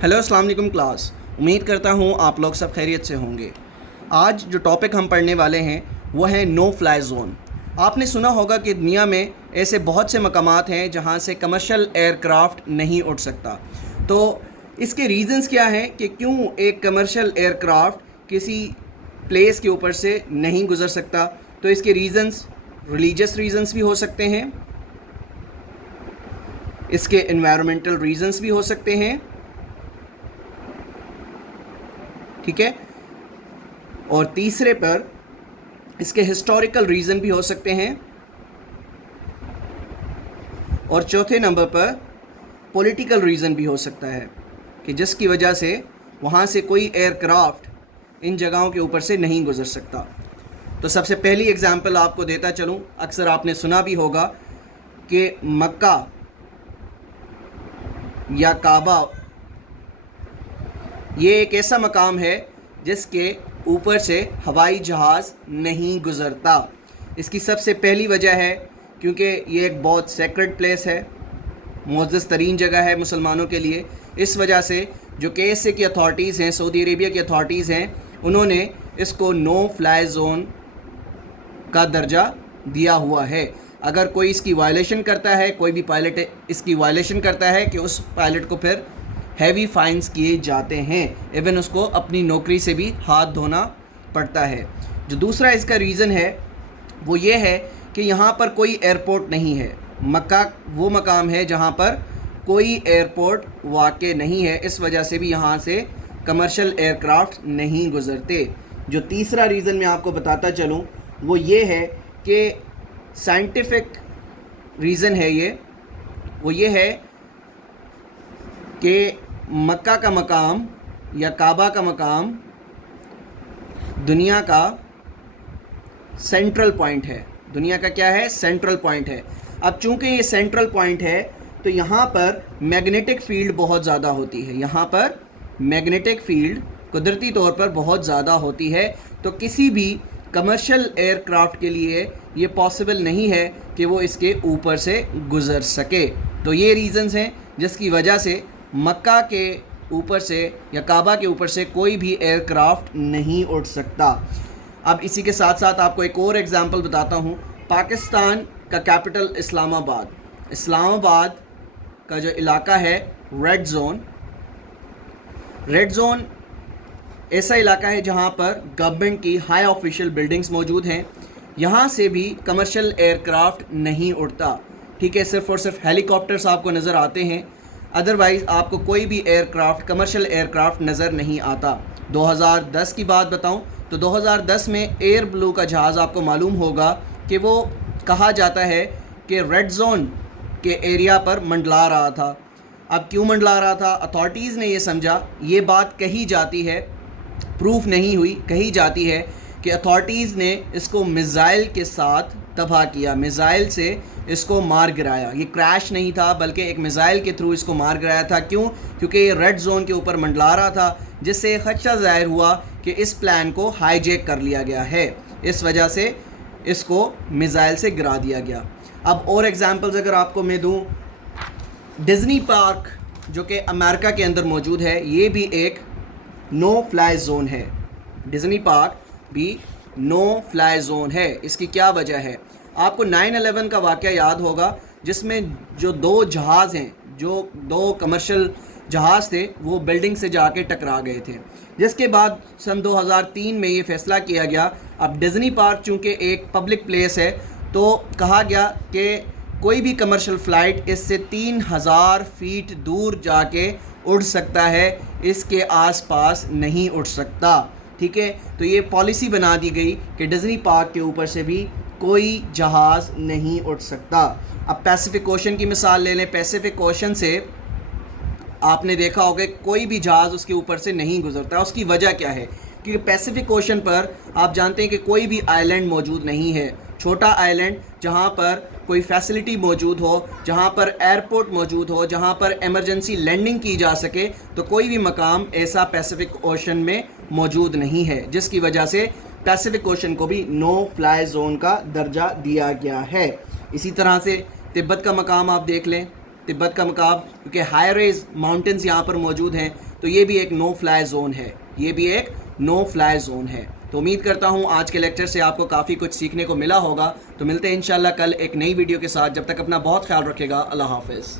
Hello अस्सलाम वालेकुम class. उम्मीद करता हूँ आप लोग सब खैरियत से होंगे। आज जो टॉपिक हम पढ़ने वाले हैं वो है नो फ्लाई ज़ोन। आपने सुना होगा कि दुनिया में ऐसे बहुत से मकामात हैं जहाँ से कमर्शियल एयरक्राफ्ट नहीं उड़ सकता। तो इसके रीज़न्स क्या हैं कि क्यों एक कमर्शियल एयरक्राफ्ट किसी प्लेस के ऊपर से नहीं गुज़र सकता। तो इसके रीज़न्स रिलीजियस रीज़न्स भी हो सकते हैं, इसके एनवायरमेंटल रीज़न्स भी हो सकते हैं, ठीक है, और तीसरे पर इसके हिस्टोरिकल रीज़न भी हो सकते हैं, और चौथे नंबर पर पॉलिटिकल रीज़न भी हो सकता है कि जिसकी वजह से वहाँ से कोई एयरक्राफ्ट इन जगहों के ऊपर से नहीं गुज़र सकता। तो सबसे पहली एग्ज़ाम्पल आपको देता चलूँ, अक्सर आपने सुना भी होगा कि मक्का या काबा ये एक ऐसा मकाम है जिसके ऊपर से हवाई जहाज़ नहीं गुज़रता। इसकी सबसे पहली वजह है क्योंकि ये एक बहुत सेक्रेड प्लेस है, मुअज़्ज़ज़ तरीन जगह है मुसलमानों के लिए। इस वजह से जो KSA की अथॉरिटीज़ हैं, सऊदी अरेबिया की अथॉरिटीज़ हैं, उन्होंने इसको नो फ्लाई ज़ोन का दर्जा दिया हुआ है। अगर कोई इसकी वायलेशन करता है, कोई भी पायलट इसकी वायलेशन करता है कि उस पायलट को फिर हैवी फाइन्स किए जाते हैं, इवन उसको अपनी नौकरी से भी हाथ धोना पड़ता है। जो दूसरा इसका रीज़न है वो ये है कि यहाँ पर कोई एयरपोर्ट नहीं है। मक्का वो मकाम है जहाँ पर कोई एयरपोर्ट वाक़ नहीं है, इस वजह से भी यहाँ से कमर्शियल एयरक्राफ्ट नहीं गुज़रते। जो तीसरा रीज़न मैं आपको बताता चलूँ वो ये है कि साइंटिफिक रीज़न है वो ये है कि मक्का का मकाम या काबा का मकाम दुनिया का सेंट्रल पॉइंट है। दुनिया का क्या है? सेंट्रल पॉइंट है। अब चूंकि ये सेंट्रल पॉइंट है तो यहाँ पर मैग्नेटिक फील्ड बहुत ज़्यादा होती है। यहाँ पर मैग्नेटिक फील्ड कुदरती तौर पर बहुत ज़्यादा होती है, तो किसी भी कमर्शियल एयरक्राफ्ट के लिए ये पॉसिबल नहीं है कि वो इसके ऊपर से गुज़र सके। तो ये रीज़न्स हैं जिसकी वजह से मक्का के ऊपर से या काबा के ऊपर से कोई भी एयरक्राफ्ट नहीं उड़ सकता। अब इसी के साथ साथ आपको एक और एग्ज़ाम्पल बताता हूँ। पाकिस्तान का कैपिटल इस्लामाबाद का जो इलाका है रेड ज़ोन ऐसा इलाका है जहाँ पर गवर्नमेंट की हाई ऑफिशियल बिल्डिंग्स मौजूद हैं। यहाँ से भी कमर्शियल एयरक्राफ्ट नहीं उड़ता, ठीक है। सिर्फ़ और सिर्फ हेलीकॉप्टर्स आपको नज़र आते हैं, अदरवाइज़ आपको कोई भी एयरक्राफ्ट कमर्शियल एयरक्राफ्ट नज़र नहीं आता। 2010 की बात बताऊं तो 2010 में एयर ब्लू का जहाज़ आपको मालूम होगा कि वो कहा जाता है कि रेड ज़ोन के एरिया पर मंडला रहा था। अब क्यों मंडला रहा था? अथॉरिटीज़ ने ये समझा, ये बात कही जाती है, प्रूफ नहीं हुई, कही जाती है कि अथॉरिटीज़ ने इसको मिज़ाइल के साथ तबाह किया, मिज़ाइल से इसको मार गिराया। ये क्रैश नहीं था बल्कि एक मिज़ाइल के थ्रू इसको मार गिराया था। क्यों? क्योंकि ये रेड ज़ोन के ऊपर मंडला रहा था, जिससे खदशा ज़ाहिर हुआ कि इस प्लान को हाईजैक कर लिया गया है। इस वजह से इसको मिज़ाइल से गिरा दिया गया। अब और एग्ज़ाम्पल्स अगर आपको मैं दूँ, डिज़नी पार्क जो कि अमेरिका के अंदर मौजूद है, ये भी एक नो फ्लाई ज़ोन है। डिज़नी पार्क भी नो फ्लाई ज़ोन है। इसकी क्या वजह है? आपको 9/11 का वाक़या याद होगा जिसमें जो दो जहाज़ हैं, जो दो कमर्शियल जहाज़ थे, वो बिल्डिंग से जाके टकरा गए थे, जिसके बाद सन 2003 में ये फ़ैसला किया गया। अब डिज़नी पार्क चूँकि एक पब्लिक प्लेस है तो कहा गया कि कोई भी कमर्शियल फ़्लाइट इससे 3000 फीट दूर जाके उड़ सकता है, इसके आसपास नहीं उड़ सकता, ठीक है। तो ये पॉलिसी बना दी गई कि डिज़नी पार्क के ऊपर से भी कोई जहाज़ नहीं उड़ सकता। अब पैसिफिक ओशन की मिसाल ले लें। पैसिफिक ओशन से आपने देखा होगा कोई भी जहाज़ उसके ऊपर से नहीं गुज़रता। उसकी वजह क्या है? क्योंकि पैसिफिक ओशन पर आप जानते हैं कि कोई भी आइलैंड मौजूद नहीं है, छोटा आइलैंड जहाँ पर कोई फैसिलिटी मौजूद हो, जहाँ पर एयरपोर्ट मौजूद हो, जहाँ पर एमरजेंसी लैंडिंग की जा सके, तो कोई भी मकाम ऐसा पैसिफिक ओशन में मौजूद नहीं है, जिसकी वजह से पैसिफिक ओशन को भी नो फ्लाई ज़ोन का दर्जा दिया गया है। इसी तरह से तिब्बत का मकाम आप देख लें। तिब्बत का मकाम क्योंकि हाई रेज माउंटेन्स यहाँ पर मौजूद हैं, تو یہ بھی ایک نو فلائی زون ہے، یہ بھی ایک نو فلائی زون ہے. تو امید کرتا ہوں آج کے لیکچر سے آپ کو کافی کچھ سیکھنے کو ملا ہوگا. تو ملتے ہیں انشاءاللہ کل ایک نئی ویڈیو کے ساتھ. جب تک اپنا بہت خیال رکھے گا. اللہ حافظ.